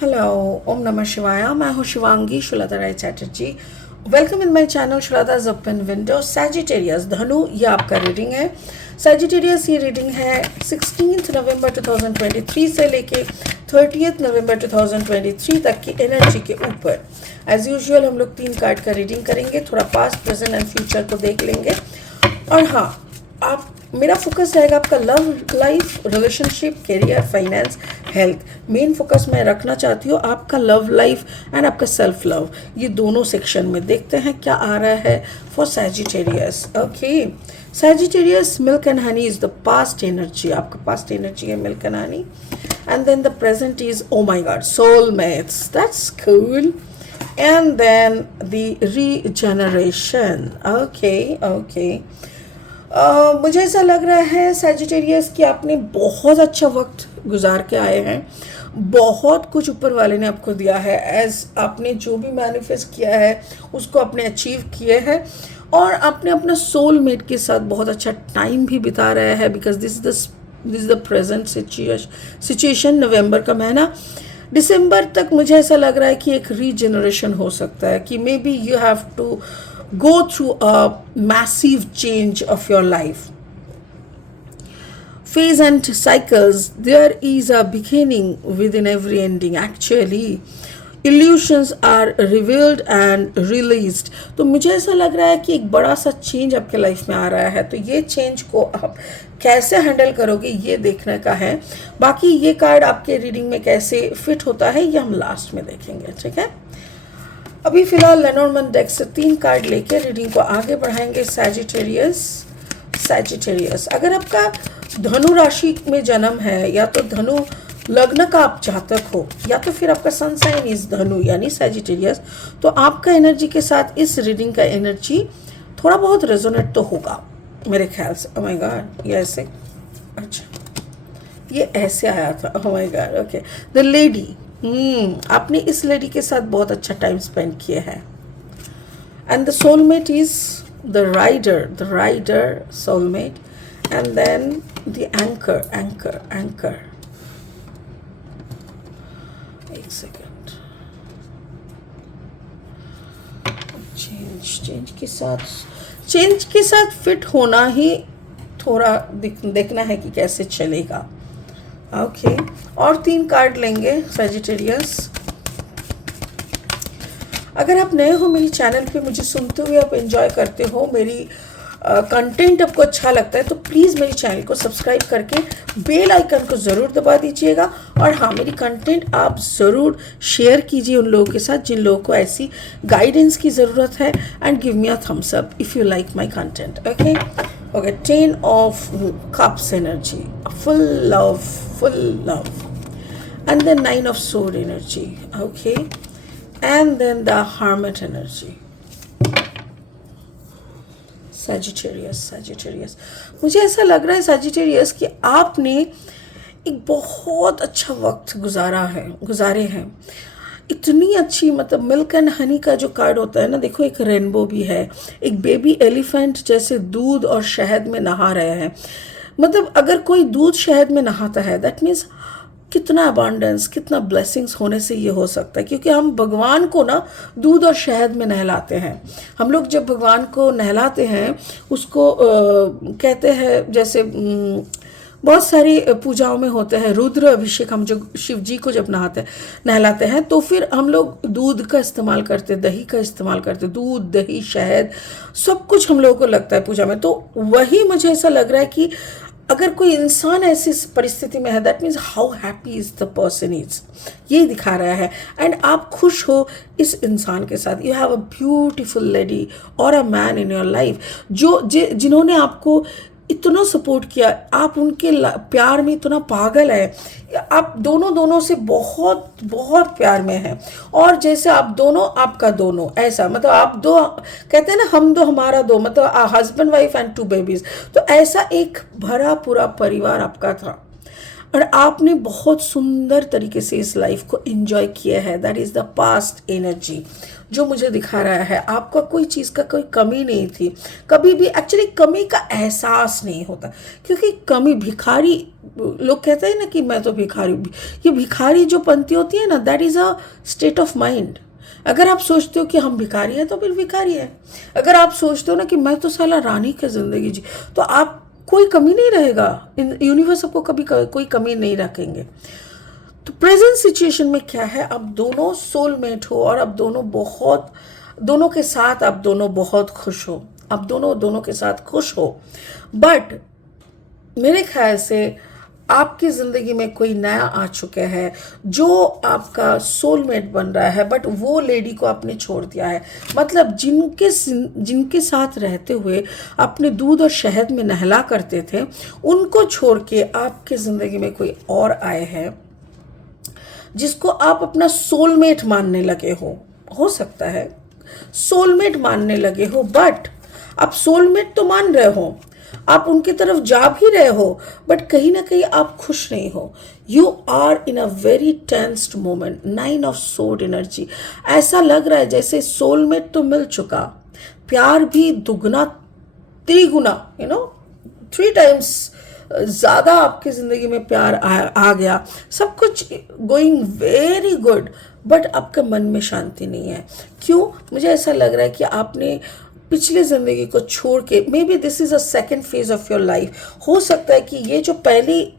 Hello, ओम नमः शिवाय। मैं हूँ Shivangi Shulta Rai Chatterjee. Welcome in my channel Shulta's open window. Sagittarius धनु, ये आपका रीडिंग है। सैजिटेरियस ये रीडिंग है 16 नवंबर 2023 से लेके 30 नवंबर 2023 तक की एनर्जी के ऊपर। एज यूजुअल हम लोग 3 कार्ड का रीडिंग करेंगे, थोड़ा पास्ट, प्रेजेंट एंड फ्यूचर को देख लेंगे। और हाँ, आप मेरा फोकस रहेगा आपका love life, relationship, career, finance, health. Main focus मैं रखना चाहती हूँ आपका लव लाइफ एंड आपका सेल्फ लव, ये दोनों सेक्शन में देखते हैं क्या आ रहा है for Sagittarius. Okay, Sagittarius, milk and honey is the past energy. आपका पास्ट एनर्जी है milk and honey, and then the present is oh my god soulmates, that's cool. And then the regeneration. Okay. मुझे ऐसा लग रहा है Sagittarius कि आपने बहुत अच्छा वक्त गुजार के आए हैं। बहुत कुछ ऊपर वाले ने आपको दिया है, एज आपने जो भी मैनिफेस्ट किया है उसको आपने अचीव किए हैं। और आपने अपना सोलमेट के साथ बहुत अच्छा टाइम भी बिता रहा है, because this is the present situation. नवंबर का महीना, दिसंबर तक मुझे ऐसा लग रहा है कि एक रीजनरेशन हो सकता है, कि maybe you have to go through a massive change of your life. Phase and cycles, there is a beginning within every ending. Actually, illusions are revealed and released. तो मुझे ऐसा लग रहा है कि एक बड़ा सा चेंज आपके लाइफ में आ रहा है। तो ये चेंज को आप कैसे हैंडल करोगे ये देखने का है। बाकी ये कार्ड आपके रीडिंग में कैसे फिट होता है ये हम लास्ट में देखेंगे, ठीक है। अभी फिलहाल लेनोर्मन डेक से 3 कार्ड लेके रीडिंग को आगे बढ़ाएंगे। सैजिटेरियस, अगर आपका धनु राशि में जन्म है, या तो धनु लग्न का आप जातक हो, या तो फिर आपका सन साइन इज धनु यानी सैजिटेरियस, तो आपका एनर्जी के साथ इस रीडिंग का एनर्जी थोड़ा बहुत रेजोनेट तो होगा मेरे ख्याल से। ओह माय गॉड, ये ऐसे, अच्छा ये ऐसे आया था। Oh my God, okay. The lady, आपने इस लेडी के साथ बहुत अच्छा टाइम स्पेंड किया है। And the soulmate is the rider soulmate, and then the anchor. एक सेकेंड, चेंज के साथ फिट होना ही थोड़ा देखना है कि कैसे चलेगा। ओके, और 3 कार्ड लेंगे सैजिटेरियस। अगर आप नए हो मेरी चैनल पे, मुझे सुनते हुए आप एंजॉय करते हो, मेरी कंटेंट आपको अच्छा लगता है, तो प्लीज़ मेरी चैनल को सब्सक्राइब करके बेल आइकन को ज़रूर दबा दीजिएगा। और हाँ, मेरी कंटेंट आप ज़रूर शेयर कीजिए उन लोगों के साथ जिन लोगों को ऐसी गाइडेंस की ज़रूरत है, and give me a thumbs up if you like my content. Okay, 10 of cups energy, full love, and then 9 of sword energy. Okay, and then the hermit energy. Sagittarius, मुझे ऐसा लग रहा है Sagittarius कि आपने एक बहुत अच्छा वक्त गुजारे हैं। इतनी अच्छी, मतलब मिल्क एंड हनी का जो कार्ड होता है ना, देखो एक रेनबो भी है, एक बेबी एलिफेंट जैसे दूध और शहद में नहा रहे हैं। मतलब अगर कोई दूध शहद में नहाता है, दैट मीन्स कितना अबांडेंस, कितना ब्लेसिंग्स होने से ये हो सकता है। क्योंकि हम भगवान को ना दूध और शहद में नहलाते हैं। हम लोग जब भगवान को नहलाते हैं, उसको कहते हैं, जैसे बहुत सारी पूजाओं में होते हैं रुद्र अभिषेक, हम जो शिव जी को जब नहलाते हैं, तो फिर हम लोग दूध का इस्तेमाल करते, दही का इस्तेमाल करते, दूध, दही, शहद, सब कुछ हम लोगों को लगता है पूजा में। तो वही मुझे ऐसा लग रहा है कि अगर कोई इंसान ऐसी परिस्थिति में है, that means how happy is the person is, ये दिखा रहा है। एंड आप खुश हो इस इंसान के साथ। You have a beautiful lady और a man in your life, जिन्होंने आपको इतना सपोर्ट किया, आप उनके प्यार में इतना पागल है, आप दोनों से बहुत बहुत प्यार में हैं। और जैसे आप दोनों, आपका दोनों, ऐसा मतलब आप दो, कहते हैं ना हम दो हमारा दो, मतलब हस्बैंड वाइफ एंड 2 बेबीज, तो ऐसा एक भरा पूरा परिवार आपका था। और आपने बहुत सुंदर तरीके से इस लाइफ को एंजॉय किया है। That is the past energy जो मुझे दिखा रहा है। आपका कोई चीज़ का कोई कमी नहीं थी, कभी भी एक्चुअली कमी का एहसास नहीं होता, क्योंकि कमी, भिखारी लोग कहते हैं ना कि मैं तो भिखारी हूँ, ये भिखारी जो पंक्ति होती है ना, that is a state of mind. अगर आप सोचते हो कि हम भिखारी हैं तो फिर भिखारी है। अगर आप सोचते हो ना कि मैं तो साला रानी की ज़िंदगी जी, तो आप कोई कमी नहीं रहेगा, इन यूनिवर्स आपको कभी कोई कमी नहीं रखेंगे। तो प्रेजेंट सिचुएशन में क्या है, आप दोनों सोलमेट हो और आप दोनों के साथ आप दोनों बहुत खुश हो, आप दोनों के साथ खुश हो। बट मेरे ख्याल से आपकी ज़िंदगी में कोई नया आ चुका है जो आपका सोलमेट बन रहा है, बट वो लेडी को आपने छोड़ दिया है। मतलब जिनके साथ रहते हुए आपने दूध और शहद में नहला करते थे, उनको छोड़ के आपके ज़िंदगी में कोई और आए हैं जिसको आप अपना सोलमेट मानने लगे हो सकता है सोलमेट मानने लगे हो, बट आप सोलमेट तो मान रहे हो, आप उनकी तरफ जा भी रहे हो, बट कहीं ना कहीं आप खुश नहीं हो। You are in a very tensed moment, 9 of sword energy. ऐसा लग रहा है जैसे सोलमेट तो मिल चुका, प्यार भी दुगना त्रिगुना, 3 टाइम्स ज़्यादा आपकी ज़िंदगी में प्यार आ गया, सब कुछ गोइंग वेरी गुड, बट आपके मन में शांति नहीं है। क्यों? मुझे ऐसा लग रहा है कि आपने पिछली ज़िंदगी को छोड़ के, may be this is a second phase of your life. हो सकता है कि ये जो पहली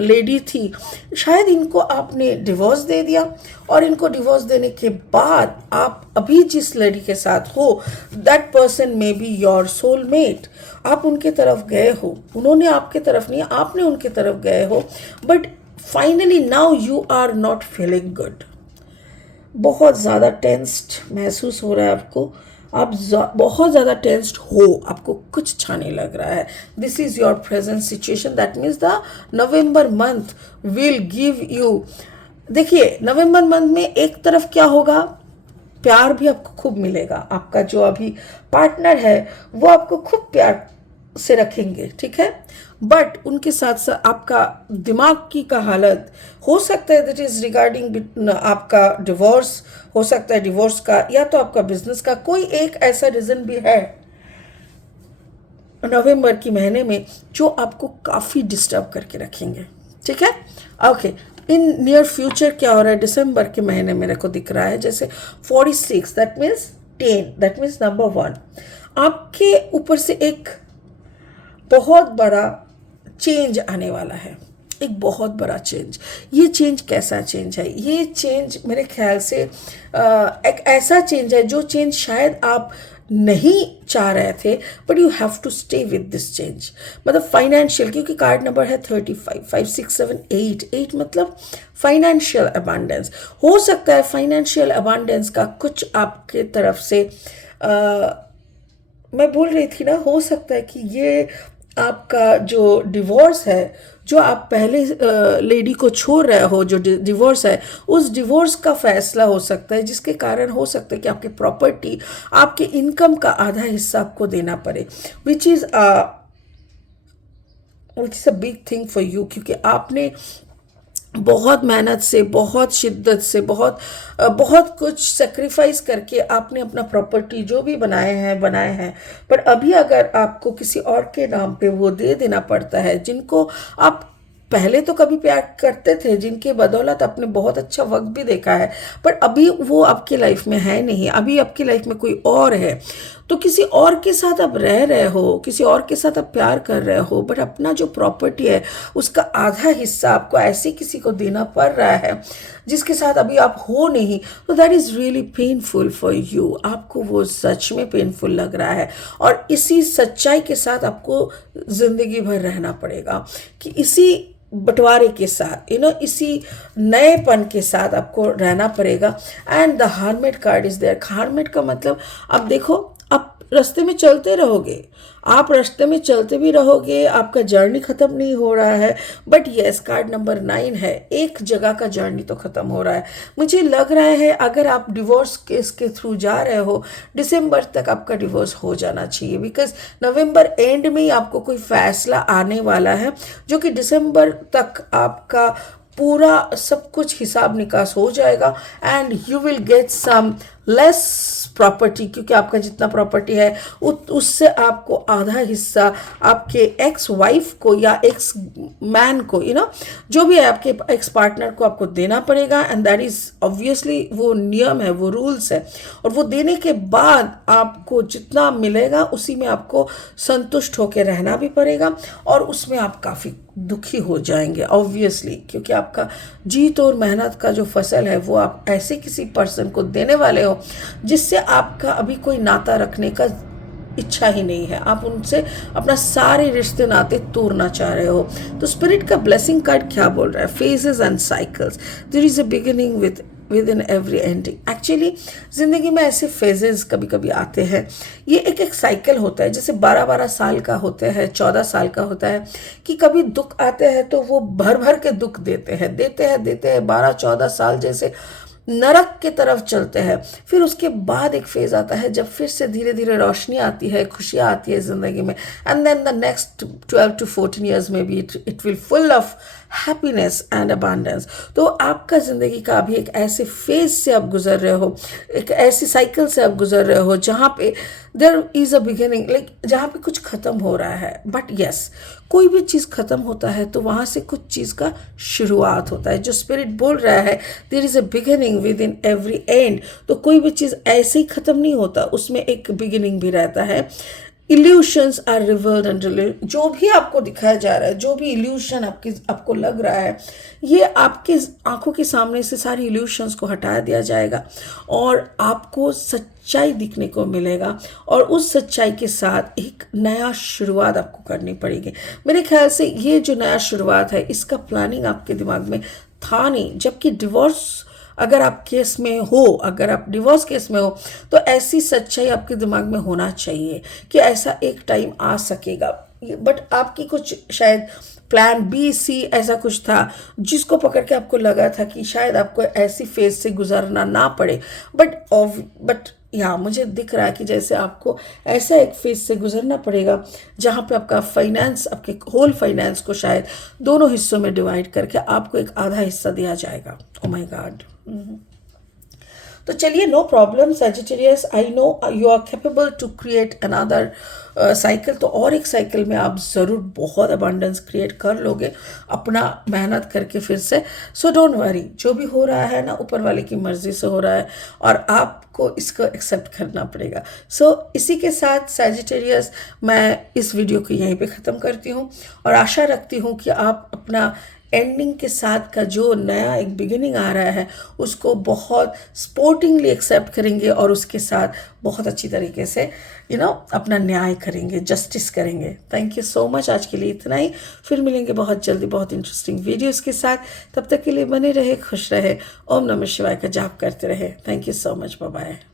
लेडी थी, शायद इनको आपने डिवोर्स दे दिया, और इनको डिवोर्स देने के बाद आप अभी जिस लेडी के साथ हो, that person may be your soulmate. आप उनके तरफ गए हो, उन्होंने आपके तरफ नहीं, आपने उनके तरफ गए हो, but finally now you are not feeling good. बहुत ज़्यादा टेंस्ड महसूस हो रहा है आपको, आप बहुत ज़्यादा टेंस्ड हो, आपको कुछ अच्छा नहीं लग रहा है। This is your present situation. That means the November month will give you, देखिए नवंबर मंथ में एक तरफ क्या होगा, प्यार भी आपको खूब मिलेगा, आपका जो अभी पार्टनर है वो आपको खूब प्यार से रखेंगे, ठीक है, बट उनके साथ साथ आपका दिमाग की का हालत हो सकता है दैट इज रिगार्डिंग आपका डिवोर्स, हो सकता है डिवोर्स का, या तो आपका बिजनेस का, कोई एक ऐसा रीजन भी है नवंबर की महीने में जो आपको काफ़ी डिस्टर्ब करके रखेंगे, ठीक है। ओके, इन नियर फ्यूचर क्या हो रहा है, दिसंबर के महीने मेरे को दिख रहा है जैसे 46, that means 10, that means number 1, आपके ऊपर से एक बहुत बड़ा चेंज आने वाला है, एक बहुत बड़ा चेंज। ये चेंज कैसा चेंज है, ये चेंज मेरे ख्याल से एक ऐसा चेंज है जो चेंज शायद आप नहीं चाह रहे थे, but you have to stay with this change. मतलब फाइनेंशियल, क्योंकि कार्ड नंबर है 35, 5 6 7 8 मतलब फाइनेंशियल अबांडेंस। हो सकता है फाइनेंशियल अबांडेंस का कुछ आपके तरफ से मैं बोल रही थी ना, हो सकता है कि ये आपका जो डिवोर्स है, जो आप पहले लेडी को छोड़ रहे हो, जो डिवोर्स है, उस डिवोर्स का फैसला हो सकता है, जिसके कारण हो सकता है कि आपकी प्रॉपर्टी, आपके इनकम का आधा हिस्सा आपको देना पड़े, which is a big thing for you, क्योंकि आपने बहुत मेहनत से, बहुत शिद्दत से, बहुत कुछ सेक्रीफाइस करके आपने अपना प्रॉपर्टी जो भी बनाए हैं, पर अभी अगर आपको किसी और के नाम पे वो दे देना पड़ता है, जिनको आप पहले तो कभी प्यार करते थे, जिनके बदौलत आपने बहुत अच्छा वक्त भी देखा है, पर अभी वो आपकी लाइफ में है नहीं, अभी आपकी लाइफ में कोई और है, तो किसी और के साथ आप रह रहे हो, किसी और के साथ आप प्यार कर रहे हो, बट अपना जो प्रॉपर्टी है उसका आधा हिस्सा आपको ऐसे किसी को देना पड़ रहा है जिसके साथ अभी आप हो नहीं, तो that is really painful for you. आपको वो सच में पेनफुल लग रहा है, और इसी सच्चाई के साथ आपको ज़िंदगी भर रहना पड़ेगा, कि इसी बंटवारे के साथ, इसी नएपन के साथ आपको रहना पड़ेगा। And the hermit card is there. Hermit का मतलब, अब देखो, आप रास्ते में चलते रहोगे, आप रास्ते में चलते भी रहोगे, आपका जर्नी ख़त्म नहीं हो रहा है, बट येस, कार्ड नंबर 9 है, एक जगह का जर्नी तो ख़त्म हो रहा है। मुझे लग रहा है अगर आप डिवोर्स केस के थ्रू जा रहे हो, दिसंबर तक आपका डिवोर्स हो जाना चाहिए, बिकॉज नवंबर एंड में ही आपको कोई फैसला आने वाला है, जो कि दिसंबर तक आपका पूरा सब कुछ हिसाब निकास हो जाएगा, and you will get some less property, क्योंकि आपका जितना प्रॉपर्टी है उससे आपको आधा हिस्सा आपके एक्स वाइफ को या एक्स मैन को, जो भी है आपके एक्स पार्टनर को आपको देना पड़ेगा। एंड दैट इज ऑब्वियसली वो नियम है, वो रूल्स है। और वो देने के बाद आपको जितना मिलेगा उसी में आपको संतुष्ट होकर रहना भी पड़ेगा, और उसमें आप काफ़ी दुखी हो जाएंगे ऑब्वियसली, क्योंकि आपका जीत और मेहनत का जो फसल है वो आप ऐसे किसी पर्सन को देने वाले हो जिससे आपका अभी कोई नाता रखने का इच्छा ही नहीं है, आप उनसे अपना सारे रिश्ते नाते तोड़ना चाह रहे हो। तो स्पिरिट का ब्लेसिंग कार्ड क्या बोल रहा है? Phases and cycles, there is a beginning within every ending. Actually ज़िंदगी में ऐसे फेजेस कभी कभी आते हैं, ये एक एक साइकिल होता है, जैसे 12-12 साल का होता है, 14 साल का होता है, कि कभी दुख आते हैं तो वो भर भर के दुख देते हैं 12-14 साल जैसे नरक की तरफ चलते हैं। फिर उसके बाद एक फेज आता है जब फिर से धीरे धीरे रोशनी आती है, खुशियाँ आती है ज़िंदगी में। And then the next 12 to 14 years में भी it will full of happiness and abundance. तो आपका ज़िंदगी का अभी एक ऐसे फेज से आप गुजर रहे हो, एक ऐसी साइकिल से आप गुजर रहे हो जहाँ पे there is a beginning, like जहाँ पे कुछ ख़त्म हो रहा है। बट यस, कोई भी चीज़ ख़त्म होता है तो वहाँ से कुछ चीज़ का शुरुआत होता है। जो स्पिरिट बोल रहा है there is a beginning within every end, तो कोई भी चीज़ ऐसे ही ख़त्म नहीं होता, उसमें एक बिगिनिंग भी रहता है। इल्यूशंस आर रिवर्ड एंड जो भी आपको दिखाया जा रहा है, जो भी इल्यूशन आपको लग रहा है, ये आपके आंखों के सामने से सारी इल्यूशंस को हटा दिया जाएगा और आपको सच्चाई दिखने को मिलेगा। और उस सच्चाई के साथ एक नया शुरुआत आपको करनी पड़ेगी। मेरे ख्याल से ये जो नया शुरुआत है इसका प्लानिंग आपके दिमाग में था नहीं। जबकि डिवोर्स अगर आप केस में हो, अगर आप डिवोर्स केस में हो, तो ऐसी सच्चाई आपके दिमाग में होना चाहिए कि ऐसा एक टाइम आ सकेगा। बट आपकी कुछ शायद प्लान बी सी ऐसा कुछ था जिसको पकड़ के आपको लगा था कि शायद आपको ऐसी फेज से गुजरना ना पड़े। बट यहाँ मुझे दिख रहा है कि जैसे आपको ऐसा एक फेज से गुजरना पड़ेगा जहाँ पे आपका फाइनेंस, आपके होल फाइनेंस को शायद दोनों हिस्सों में डिवाइड करके आपको एक आधा हिस्सा दिया जाएगा। Oh my god. तो चलिए, no problem Sagittarius, I know you are capable to create another cycle. तो और एक साइकिल में आप ज़रूर बहुत अबंडेंस क्रिएट कर लोगे अपना मेहनत करके फिर से। सो डोंट वरी, जो भी हो रहा है ना ऊपर वाले की मर्ज़ी से हो रहा है और आपको इसको एक्सेप्ट करना पड़ेगा। सो इसी के साथ सजिटेरियस मैं इस वीडियो को यहीं पे ख़त्म करती हूँ और आशा रखती हूँ कि आप अपना एंडिंग के साथ का जो नया एक बिगिनिंग आ रहा है उसको बहुत स्पोर्टिंगली एक्सेप्ट करेंगे और उसके साथ बहुत अच्छी तरीके से अपना न्याय करेंगे, जस्टिस करेंगे। Thank you so much. आज के लिए इतना ही, फिर मिलेंगे बहुत जल्दी बहुत इंटरेस्टिंग वीडियोस के साथ। तब तक के लिए बने रहे, खुश रहे, ओम नमः शिवाय का जाप करते रहे। Thank you so much, bye bye.